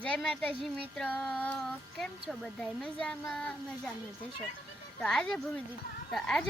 જય માતાજી મિત્રો, કેમ છો બધા? મજામાં જશો. તો આજે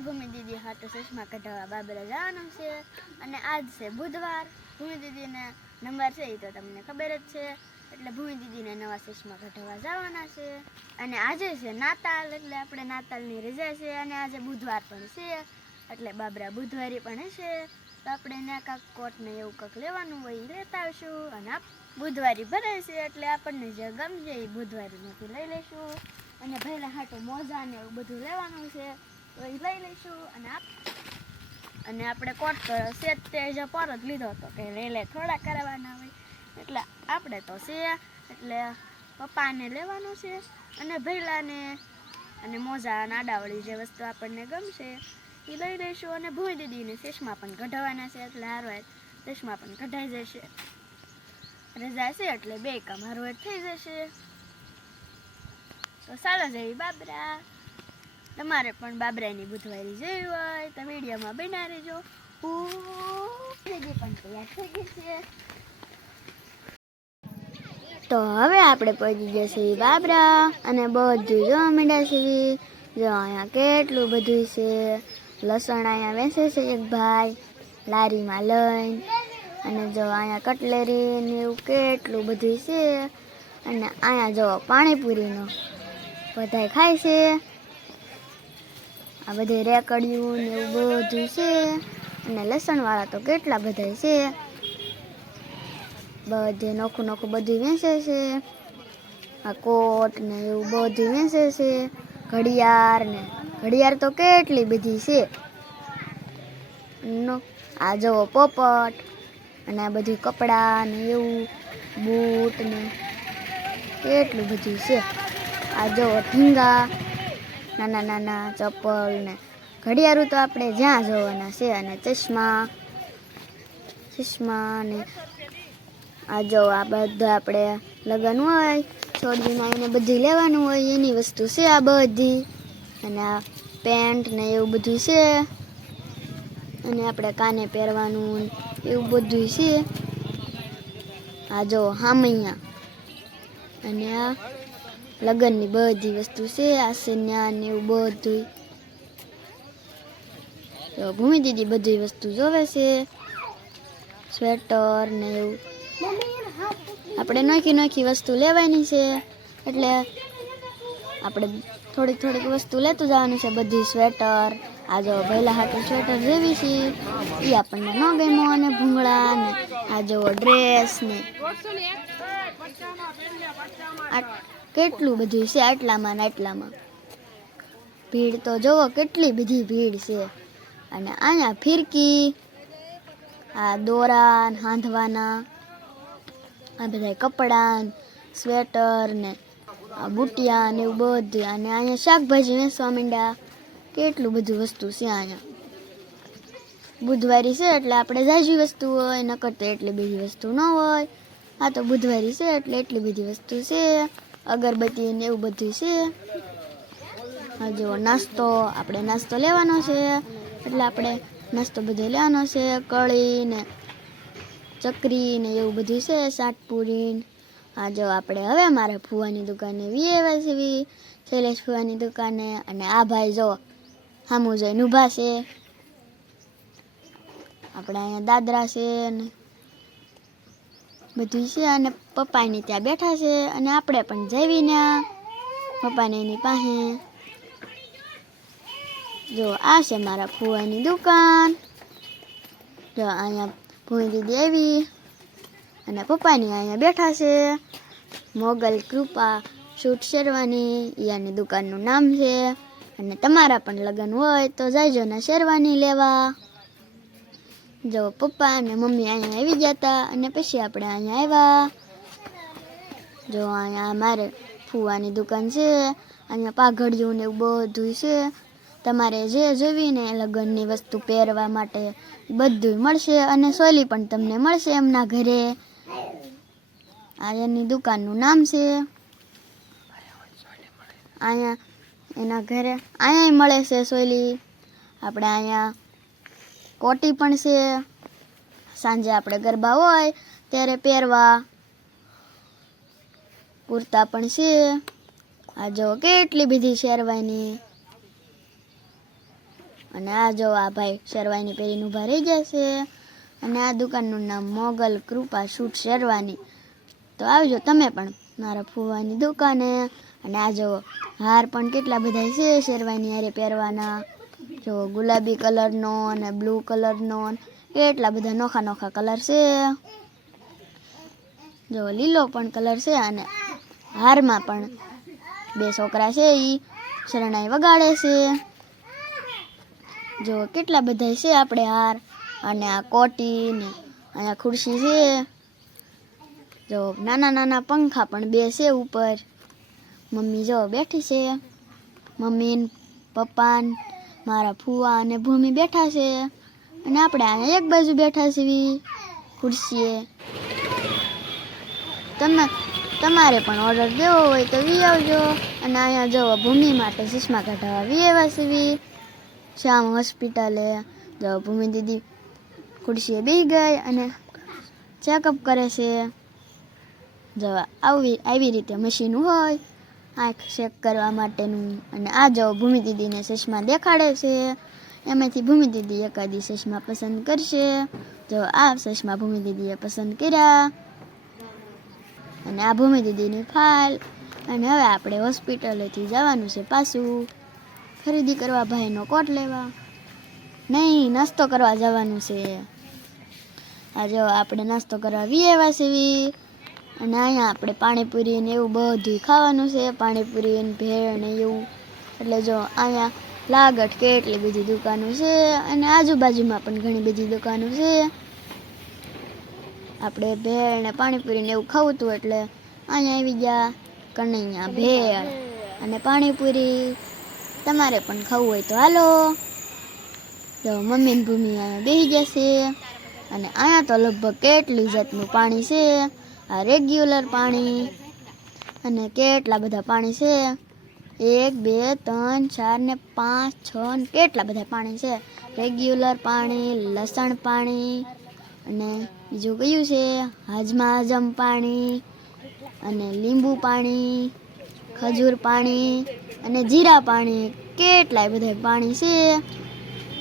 ભૂમિ દીદી હાટુ ચશ્મા કઢાવવા બાબરા જવાનું છે. અને આજ છે બુધવાર. ભૂમિ દીદીના નંબર છે એ તો તમને ખબર જ છે. એટલે ભૂમિ દીદીને નવા ચશ્મા કઢાવવા જવાના છે. અને આજે છે નાતાલ, એટલે આપણે નાતાલની રજા છે. અને આજે બુધવાર પણ છે, એટલે બાબરા બુધવારી પણ હશે. તો આપણે એને કાંક કોટ ને એવું કાંક લેવાનું હોય એ લેતા આવશું. અને બુધવારી ભરાય છે એટલે આપણને જે ગમશે એ બુધવારીમાંથી લઈ લઈશું. અને પહેલાં હાટું મોજા ને એવું બધું લેવાનું છે તો એ લઈ લઈશું. અને આપણે કોટ તો સેજ તે જે પર જ લીધો હતો કે લે થોડા કરવાના હોય, એટલે આપણે તો છે એટલે પપ્પાને લેવાનું છે. અને ભૈલાને અને મોજા અને આડાવળી જે વસ્તુ આપણને ગમશે એ લઈ લઈશું. અને ભૂમિ દીદીને ચશ્મા પણ કઢાવવાના છે, એટલે હારવાર ચશ્મા પણ કઢાઈ જશે. રજા છે એટલે બે કામ હારવાર થઈ જશે. તો ચાલો જઈએ બાબરા. તમારે પણ બાબરાની બુધવારી જેવી હોય તો વિડીયોમાં બના રહેજો. દીદી પણ તૈયાર થઈ ગઈ છે. તો હવે આપણે પહોંચી જશે બાબરા. અને બધું જોવા માંડ્યા છે. જો અહીંયા કેટલું બધું છે. લસણ અહીંયા વેચે છે એક ભાઈ લારીમાં લઈને. અને જો અહીંયા કટલેરી ને એવું કેટલું બધું છે. અને અહીંયા જો પાણીપુરીનો બધાય ખાય છે. આ બધે રેકડિયું ને એવું બધું છે. અને લસણવાળા તો કેટલા બધા છે. બધે નોખું નોખું બધું વેચે છે. આ કોટ ને એવું બધું વેચે છે. ઘડિયાળ તો કેટલી બધી છે. આ જુઓ પોપટ. અને આ બધું કપડાં ને એવું બૂટ ને કેટલું બધું છે. આ જુઓ ઢીંગા, નાના નાના ચપ્પલ ને ઘડિયાળું તો આપણે જ્યાં જોવાના છે. અને ચશ્મા ને આ જો આ બધા આપણે લગન હોય છોડીમાં એને બધી લેવાનું હોય એની વસ્તુ છે આ બધી. અને આ પેન્ટ ને એવું બધું છે. અને આપણે કાને પહેરવાનું એવું બધું છે. આ જો હામૈયા. અને આ લગનની બધી વસ્તુ છે. આ સન્યા ને એવું બધું. તો ભૂમિ દીદી બધી વસ્તુ જોવે છે. સ્વેટર ને એવું આપણે નોખી વસ્તુ લેવાની છે. એટલે આપણે થોડીક વસ્તુ લેતું જવાનું છે. બધી સ્વેટર આ જો પહેલા હાટું સ્વેટર જેવી છે એ આપણને ન ગમ્યો. અને ભૂંગળા ને આ જો ડ્રેસ ને કેટલું બધું છે. આટલામાં ભીડ તો જોવો કેટલી બધી ભીડ છે. અને અહીંયા ફિરકી, આ દોરા હાંધવાના, આ બધા કપડાં, સ્વેટર ને આ બુટિયા ને એવું બધું. અને અહીંયા શાકભાજી વેચવા માંડ્યા. કેટલું બધું વસ્તુ છે અહીંયા. બુધવારી છે એટલે આપણે જાજી વસ્તુ હોય, નકર તો એટલી બધી વસ્તુ ન હોય. આ તો બુધવારી છે એટલે એટલી બધી વસ્તુ છે. અગરબત્તી ને એવું બધું છે. હા જો આપણે નાસ્તો લેવાનો છે. એટલે આપણે નાસ્તો બધો લેવાનો છે. કળી ને ચકરી ને એવું બધું છે. સાટપુરી. આ જો આપણે હવે મારા ફુવાની દુકાને શૈલેષ ફુવાની દુકાને. અને આ ભાઈ જો સામું જઈને ઊભા છે. આપણે અહીંયા દાદરા છે ને બધું છે. અને પપ્પાની ત્યાં બેઠા છે. અને આપણે પણ જઈને પપ્પાને એની પાસે. જો આ છે મારા ફુવાની દુકાન. જો અહીંયા ભૂમિ દીદી આવી. અને પપ્પાની અહીંયા બેઠા છે. મોગલ કૃપા સૂટ શેરવાની યાની દુકાનનું નામ છે. અને તમારા પણ લગ્ન હોય તો જાયજો ને શેરવાની લેવા. જો પપ્પા અને મમ્મી અહીંયા આવી ગયા હતા. અને પછી આપણે અહીંયા આવ્યા. જો અહીંયા મારે ફુવાની દુકાન છે. અહીંયા પાઘડિયું ને એવું બધું છે. તમારે જે જોવી ને લગ્નની વસ્તુ પહેરવા માટે બધું મળશે. અને સોલી પણ તમને મળશે એમના ઘરે. આ એની દુકાનનું નામ છે. અહીંયા એના ઘરે અહીંયા મળે છે સોલી. આપણે અહીંયા કોટી પણ છે. સાંજે આપણે ગરબા હોય ત્યારે પહેરવા. કુર્તા પણ છે. આ જો કેટલી બધી શેરવાની, અને આ જો આ ભાઈ શેરવાની પહેરીને ઊભા રહી ગયા છે. અને આ દુકાનનું નામ મોગલ કૃપા સૂટ શેરવાની. તો આવજો તમે પણ મારા ફૂવાની દુકાને. અને આ જો હાર પણ કેટલા બધા છે શેરવાની હારે પહેરવાના. જો ગુલાબી કલરનો અને બ્લુ કલરનો, કેટલા બધા નોખા નોખા કલર છે. જો લીલો પણ કલર છે. અને હારમાં પણ બે છોકરા છે, એ શરણાઈ વગાડે છે. જો કેટલા બધા છે આપણે હાર. અને આ કોટી ને અહીંયા ખુરશી છે. જો નાના નાના પંખા પણ બે છે ઉપર. મમ્મી જો બેઠી છે. મમ્મી ને પપ્પા ને મારા ફુવા અને ભૂમિ બેઠા છે. અને આપણે અહીંયા એક બાજુ બેઠા છીએ ખુરશીએ. તમારે પણ ઓર્ડર દેવો હોય તો વી આવજો. અને અહીંયા જો ભૂમિ માટે ચશ્મા કાઢવા વી આવ્યા છીએ શ્યામ હોસ્પિટલે. જો ભૂમિ દીદી ખુરશીએ બેસી ગઈ અને ચેકઅપ કરે છે. જો આવી રીતે મશીન હોય આંખ ચેક કરવા માટેનું. અને આ જો ભૂમિ દીદીને ચશ્મા દેખાડે છે. એમાંથી ભૂમિ દીદી એકાદી ચશ્મા પસંદ કરશે. જો આ ચશ્મા ભૂમિ દીદીએ પસંદ કર્યા. અને આ ભૂમિ દીદીની ફાઇલ. અને હવે આપણે હોસ્પિટલેથી જવાનું છે પાછું ખરીદી કરવા, ભાઈનો કોટ લેવા નહીં, નાસ્તો કરવા જવાનું છે. આ જો આપણે નાસ્તો કરવા વી આવ્યા છીએ. અને અહીંયા આપણે પાણીપુરી ને એવું બધું ખાવાનું છે. પાણીપુરી ને ભેળ ને એવું. એટલે જો અહીંયા લાગટ કેટલી બધી દુકાનો છે. અને આજુબાજુમાં પણ ઘણી બધી દુકાનો છે. આપણે ભેળ ને પાણીપુરી ને એવું ખાવું હતું એટલે અહીંયા આવી ગયા. કનૈયા ભેળ અને પાણીપુરી. તમારે પણ ખાવું હોય તો હાલો. જો મમ્મી ને ભૂમિ અહીંયા બેસી જશે. અને અહીંયા તો લગભગ કેટલી જાતનું પાણી છે. આ રેગ્યુલર પાણી. અને કેટલા બધા પાણી છે. 1 2 3 4 ને 5 6 ને કેટલા બધા પાણી છે. રેગ્યુલર પાણી, લસણ પાણી, અને બીજું કયું છે હાજમા હાજમ પાણી, અને લીંબુ પાણી, ખજૂર પાણી, અને જીરા પાણી. કેટલાય બધા પાણી છે.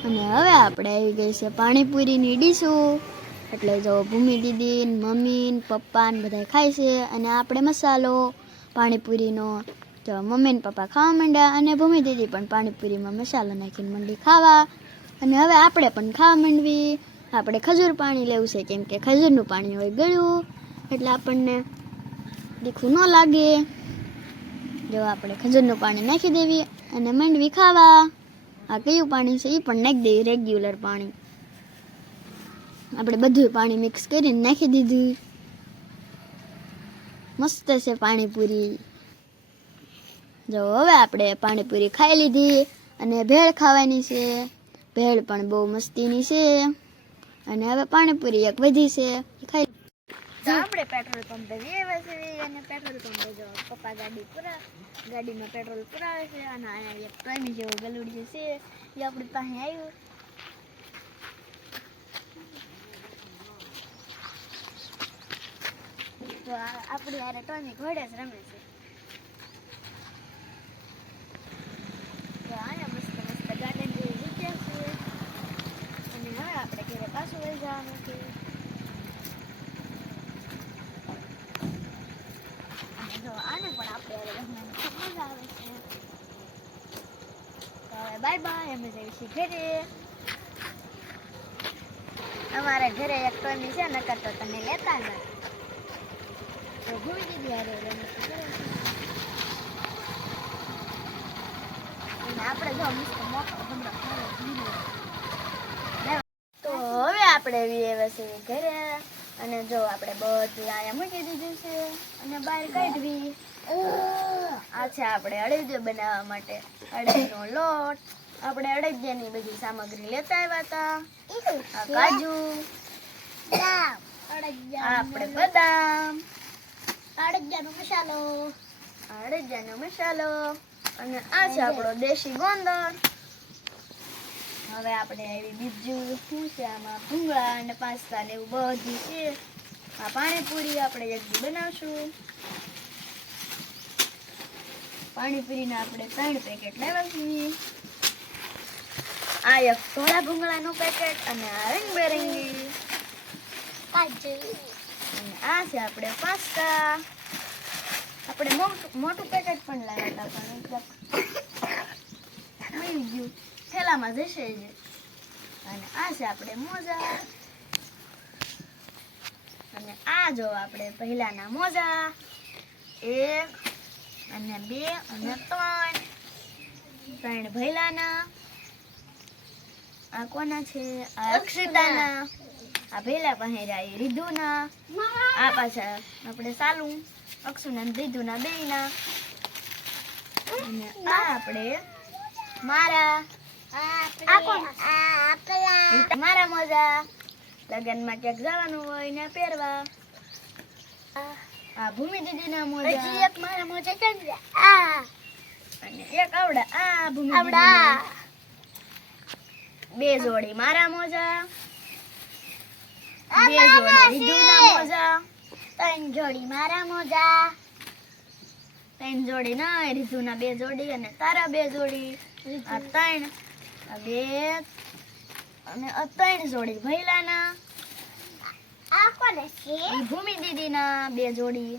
અને હવે આપણે આવી ગઈ છે પાણીપુરીની ડીશું. એટલે જો ભૂમિ દીદી ને મમ્મી ને પપ્પા ને બધા ખાય છે. અને આપણે મસાલો પાણીપુરીનો. જો મમ્મી ને પપ્પા ખાવા માંડ્યા. અને ભૂમિ દીદી પણ પાણીપુરીમાં મસાલો નાખીને માંડી ખાવા. અને હવે આપણે પણ ખાવા માંડવી. આપણે ખજૂર પાણી લેવું છે કેમ કે ખજૂરનું પાણી હોય ગળ્યું, એટલે આપણને તીખું ન લાગે. જો આપણે ખજૂરનું પાણી નાખી દેવી અને માંડવી ખાવા. આ કયું પાણી છે એ પણ નાખી દેવી, રેગ્યુલર પાણી. આપણે બધું પાણી મિક્સ કરીને નાખી દીધું. મસ્ત છે પાણીપુરી. જો હવે આપણે પાણીપુરી ખાઈ લીધી. અને ભેળ ખાવાની છે. ભેળ પણ બહુ મસ્તીની છે. અને હવે પાણીપુરી એક વધી છે, ખાઈ. આપણે પેટ્રોલ પંપે જઈએ છીએ. અને પેટ્રોલ પંપે જો પપ્પા ગાડીમાં પેટ્રોલ પુરાવે છે. અને અહીંયા એક ટ્રેમી જેવું ગલુડિયું છે એ આપણી પાસે આવ્યું. તો આપણી યારે ટોમી ઘોડે જ રમે છે. તો આને મસ્ત મસ્ત ગાર્ડન જેવી જગ્યા છે. અને હવે આપણે ઘરે પાછું વહી જવાનું છે. જો આને પણ આપણે યારે રમવાની ખૂબ મજા આવે છે. તો હવે બાય બાય, અમે જઈશું ઘરે. અમારે ઘરે એક ટોમી છે, નકર તો તને લેતા જ. તો ભૂલી દીધી યારે રમે છે. આપણે જો મસ્ત મોટો ગમડો તો હવે આપણે આવ્યા છીએ ઘરે. અને જો આપણે બધું અહીંયા મૂકી દીધું છે. અને બહાર કાઢવી. આ છે આપણે અળદિયો બનાવવા માટે અળદનો લોટ. આપણે અળદિયાની બધી સામગ્રી લેતા આવ્યા હતા. આ કાજુ, આપણે બદામ, અળદિયાનો મસાલો, અને આ છે આપણો દેશી ગોંદર. હવે આપણે આવી બીજું શું છે આમાં, ભૂંગળા અને પાસ્તા ને એવું બધું છે. આ પાણીપુરી આપણે એક દી બનાવશું. પાણીપુરીના આપણે 3 પેકેટ લેવા છીએ. આ એક ધોળા ભૂંગળાનું પેકેટ અને આ રંગબેરંગી કાજુ અને આ છે આપણે પાસ્તા. આપણે મોટું પેકેટ પણ લાવ્યા હતા પણ મળી ગયું, થેલામાં જશે જ. અને આ છે આપણે મોજા અને આ જો આપણે પહેલાના મોજા 1 અને 2 અને 3 ભૈલાના. આ કોના છે? આ અક્ષિતાના. આ ભૈલા પહેર્યા એ રીધુના. આ પાછા આપણે ચાલુ અક્ષુના રીધુના બેયના. અને આ આપણે મારા મારા મોજા લગનમાં ક્યાંક જવાનું હોય ને પહેરવા. આ ભૂમિ દીદીના મોજા. એક મારા મોજા છે અને એક આવડા. આ ભૂમિ દીદીના 2 જોડી મારા મોજા, 2 જોડી રીધુના મોજા, 3 જોડી મારા મોજા, 3 જોડી ના રીધુના 2 જોડી અને તારા 2 જોડી. આ 3 આ 2 અને આ 3 જોડી ભૈલાના. આ કોને છે? ઈ ભૂમિ દીદીના 2 જોડી.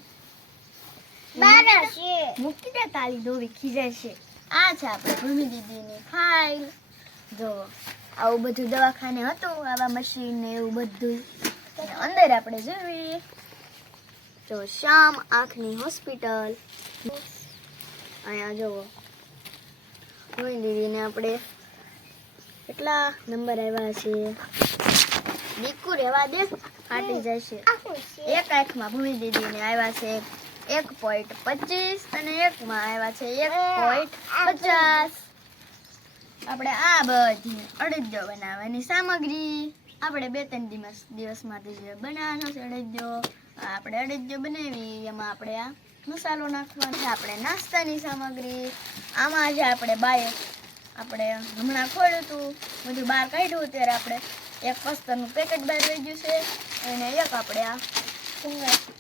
મારા છે. મૂકી દે તાળી દોરી ખીજાય છે. આ છે આપણે ભૂમિ દીદીની ફાઇલ. જો આવું બધું દવાખાને હતું, આવા મશીન ને એવું બધું. અંદર આપણે જોઈએ તો શ્યામ આંખની હોસ્પિટલ. અહીંયા જુઓ ભૂમિ દીદીને આપણે કેટલા નંબર આવ્યા છે. દીકુ રહેવા દે, ફાટી જશે. એક આંખમાં ભૂમિ દીદીને આવ્યા છે 1.25 અને એકમાં આવ્યા છે 1.50. આપણે આ બધી અડદિયો બનાવવાની સામગ્રી આપણે 2-3 દિવસમાંથી જે બનાવવાનો છે અડદિયો. આપણે અડદિયો બનાવી એમાં આપણે આ મસાલો નાખવાનો છે. આપણે નાસ્તાની સામગ્રી આમાં જે આપણે બાય આપણે હમણાં ખોલ્યું હતું બધું બહાર કાઢ્યું ત્યારે આપણે એક પસ્તાનું પેકેટ બહાર રહી ગયું છે અને એક આપણે આ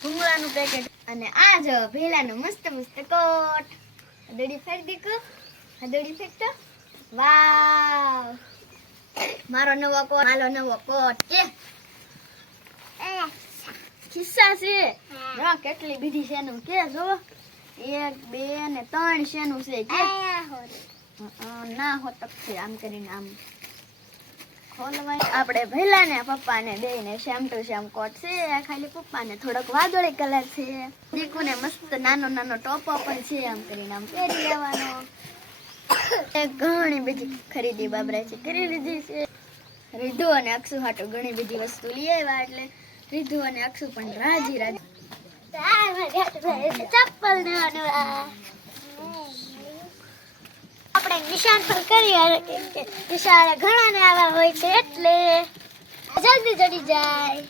ભૂંગળાનું પેકેટ. અને આ જો ભેલાનું મસ્ત મસ્ત કોટ. દડી ફેંક દીકું, આ દડી ફેંકતો. વાવ, મારો નવો કોટ, મારો નવો કોટ કે ખિસ્સા છે. હા, કેટલી બીજી શેનું કે જો 1 2 અને 3 શેનું છે કે ના હોતક છે. આમ કરીને આમ ખોલવાય. આપણે ભૈલાને પપ્પાને બેયને સેમ ટુ સેમ કોટ છે. ખાલી પપ્પાને થોડોક વાદળી કલર છે. દીકુને મસ્ત નાનો નાનો ટોપો પણ છે. આમ કરીને આમ પહેરી લેવાનો. ઘણી બધી ખરીદી બાબરાથી કરી લીધી છે. રીધુ અને અક્ષુ હાટુ ઘણી બધી વસ્તુ લઈ આવ્યા એટલે રીધુ અને અક્ષુ પણ રાજી રાજી. ચપ્પલ આપણે નિશાન પણ કરી નિશાળે ઘણા ને આવા હોય છે એટલે જલ્દી ચડી જાય.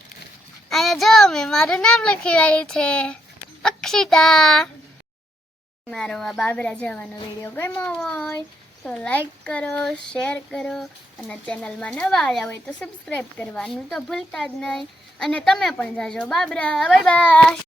અહીંયા જો મેં મારું નામ લખી આવ્યું છે અક્ષિતા. મારો આ બાબરા જવાનો વિડીયો ગમ્યો હોય તો લાઈક કરો, શેર કરો અને ચેનલમાં નવા આવ્યા હોય તો સબસ્ક્રાઈબ કરવાનું તો ભૂલતા જ નહીં. અને તમે પણ જાજો બાબરા. Bye bye.